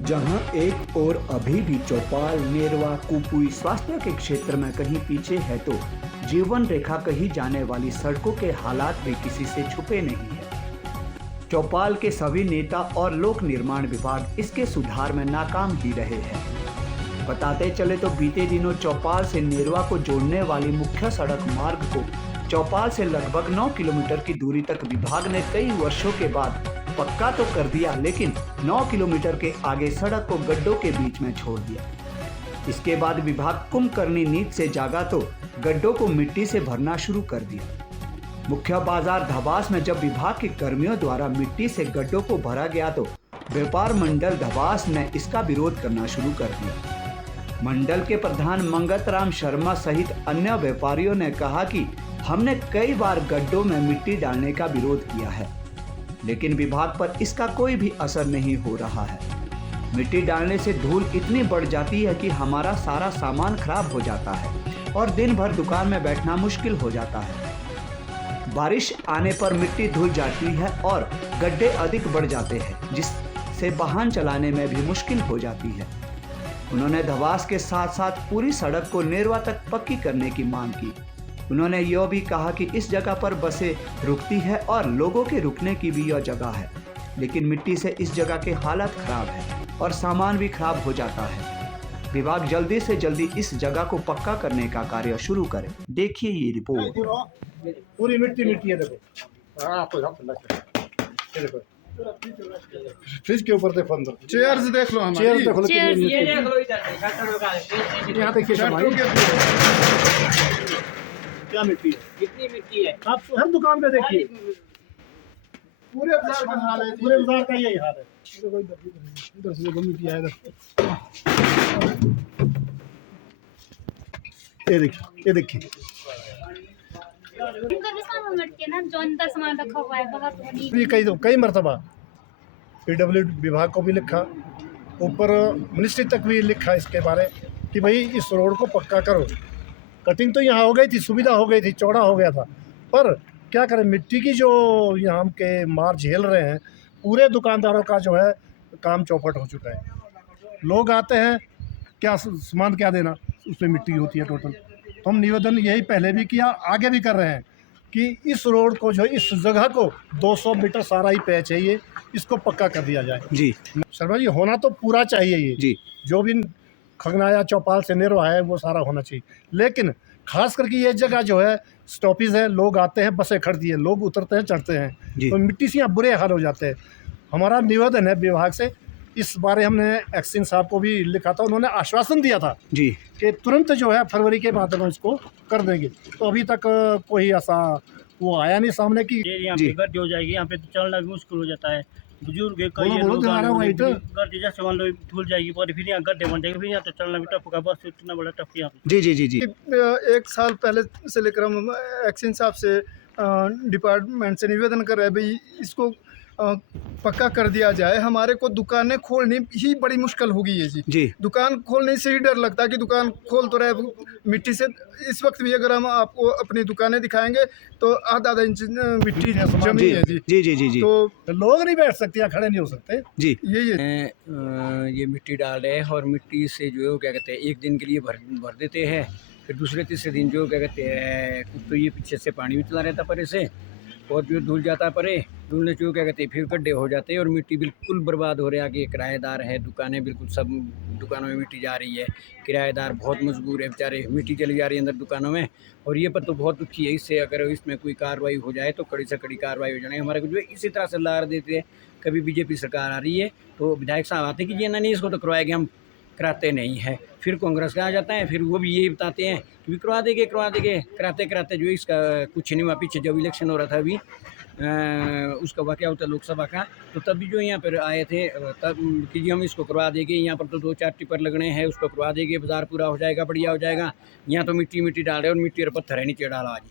जहां एक ओर अभी भी चौपाल, नेरवा, कुपुई स्वास्थ्य के क्षेत्र में कहीं पीछे है, तो जीवन रेखा कही जाने वाली सड़कों के हालात भी किसी से छुपे नहीं है। चौपाल के सभी नेता और लोक निर्माण विभाग इसके सुधार में नाकाम ही रहे हैं। बताते चले तो बीते दिनों चौपाल से नेरवा को जोड़ने वाली मुख्य सड़क मार्ग को चौपाल से लगभग 9 किलोमीटर की दूरी तक विभाग ने कई वर्षों के बाद पक्का तो कर दिया, लेकिन 9 किलोमीटर के आगे सड़क को गड्ढों के बीच में छोड़ दिया। इसके बाद विभाग कुंभकर्णी नींद से जागा तो गड्ढों को मिट्टी से भरना शुरू कर दिया। मुख्य बाजार धबास में जब विभाग के कर्मियों द्वारा मिट्टी से गड्ढों को भरा गया तो व्यापार मंडल धबास ने इसका विरोध करना शुरू कर दिया। मंडल के प्रधान मंगत राम शर्मा सहित अन्य व्यापारियों ने कहा कि हमने कई बार गड्ढों में मिट्टी डालने का विरोध किया है, लेकिन विभाग पर इसका कोई भी असर नहीं हो रहा है। मिट्टी डालने से धूल इतनी बढ़ जाती है कि हमारा सारा सामान खराब हो जाता है और दिन भर दुकान में बैठना मुश्किल हो जाता है। बारिश आने पर मिट्टी धुल जाती है और गड्ढे अधिक बढ़ जाते हैं, जिससे वाहन चलाने में भी मुश्किल हो जाती है। उन्होंने धबास के साथ साथ पूरी सड़क को नेरवा तक पक्की करने की मांग की। उन्होंने यह भी कहा कि इस जगह पर बसें रुकती है और लोगों के रुकने की भी यह जगह है, लेकिन मिट्टी से इस जगह के हालत खराब है और सामान भी खराब हो जाता है। विभाग जल्दी से जल्दी इस जगह को पक्का करने का कार्य शुरू करे। देखिए ये रिपोर्ट। पूरी मिट्टी मिट्टी है, देखो फ्रिज के ऊपर देखो, अंदर चेयर्स देख लो, हमारी चेयर्स देखो, चेयर्स कितनी ये मिट्टी। देख लो इधर यहाँ देखिए शर्टों के क्या मिट्टी है। कितनी मिट्टी है। आप हर दुकान पे देखिए, पूरे बाजार का हाल है। पूरे बाजार का यही हाल है। देखो इधर से देखो मिट्टी है, इधर ये देखिए इनका भी सामान मटके ना, जो अंदर सामान रखा हुआ है बाहर तो नहीं। ये कई मरतबा पीडब्ल्यू विभाग को भी लिखा, ऊपर मिनिस्ट्री तक भी लिखा इसके बारे कि भाई इस रोड को पक्का करो। कटिंग तो यहाँ हो गई थी, सुविधा हो गई थी, चौड़ा हो गया था, पर क्या करें, मिट्टी की जो यहाँ हम के मार झेल रहे हैं, पूरे दुकानदारों का जो है काम चौपट हो चुका है। लोग आते हैं, क्या सामान क्या देना, उसमें मिट्टी होती है टोटल। तो हम निवेदन यही पहले भी किया, आगे भी कर रहे हैं कि इस रोड को जो इस जगह को 200 मीटर सारा ही पैच है, ये इसको पक्का कर दिया जाए। जी शर्मा जी, होना तो पूरा चाहिए ये जी, जो भी खगनाया चौपाल से नेरवा है वो सारा होना चाहिए, लेकिन खास करके ये जगह जो है स्टॉपेज है, लोग आते हैं, बसें खड़ती है, लोग उतरते हैं, चढ़ते हैं, तो मिट्टी से यहाँ बुरे हाल हो जाते हैं। हमारा निवेदन है विभाग से, इस बारे हमने एक्सिन साहब को भी लिखा था, उन्होंने आश्वासन दिया था जी कि तुरंत जो है फरवरी के बाद हम इसको कर देंगे, तो अभी तक कोई ऐसा वो आया नहीं सामने की। यहाँ पे गड्ढे हो जाएगी, यहाँ पे तो चलना भी मुश्किल हो जाता है। बुजुर्ग है, कई बोलो, गड्ढे जैसे मान लो धुल जाएगी, पर फिर यहाँ गड्ढे बन जाएंगे, फिर यहाँ तो चलना भी टफ होगा, बस इतना बड़ा टफ यहाँ पे। जी जी जी जी। एक साल पहले से लेकर हम एक्शन साहब से डिपार्टमेंट से निवेदन कर रहे हैं भाई इसको पक्का कर दिया जाए। हमारे को दुकानें खोलनी ही बड़ी मुश्किल हो गई है जी। दुकान खोलने से ही डर लगता है कि दुकान खोल तो रहे मिट्टी से। इस वक्त भी अगर हम आपको अपनी दुकानें दिखाएंगे तो आधा इंच मिट्टी जमी है जी। जी जी जी जी। तो लोग नहीं बैठ सकते या खड़े नहीं हो सकते जी। ये मिट्टी डाल रहे हैं और मिट्टी से जो है क्या कहते हैं, एक दिन के लिए भर देते हैं, फिर दूसरे तीसरे दिन जो क्या कहते हैं, तो ये पीछे से पानी भी चला रहता परे से, और जो धुल जाता है परे, धुलने से क्या कहते हैं फिर गड्ढे हो जाते हैं और मिट्टी बिल्कुल बर्बाद हो रही है। आगे किराएदार है, दुकानें बिल्कुल सब दुकानों में मिट्टी जा रही है, किराएदार बहुत मजबूर है बेचारे, मिट्टी चली जा रही है अंदर दुकानों में। और ये पर तो बहुत दुखी है, इससे अगर इसमें कोई कार्रवाई हो जाए तो कड़ी से कड़ी कार्रवाई हो जाए। हमारे को जो इसी तरह से लार देते हैं, कभी बीजेपी सरकार आ रही है तो विधायक साहब आते हैं कि ये नहीं इसको तो करवाएंगे, हम कराते नहीं है। फिर कांग्रेस का आ जाता है, फिर वो भी यही बताते हैं कि करवा देंगे, कराते कराते जो इसका कुछ नहीं हुआ। पीछे जब इलेक्शन हो रहा था अभी उसका वाक़या होता लोकसभा का, तो तब भी जो यहाँ पर आए थे तब कि जी हम इसको करवा देंगे, यहाँ पर तो 2-4 टिपर लगने हैं, उसको करवा देंगे, बाजार पूरा हो जाएगा, बढ़िया हो जाएगा। यहाँ तो मिट्टी डाल रहे और मिट्टी और पत्थर है नीचे डाला आज।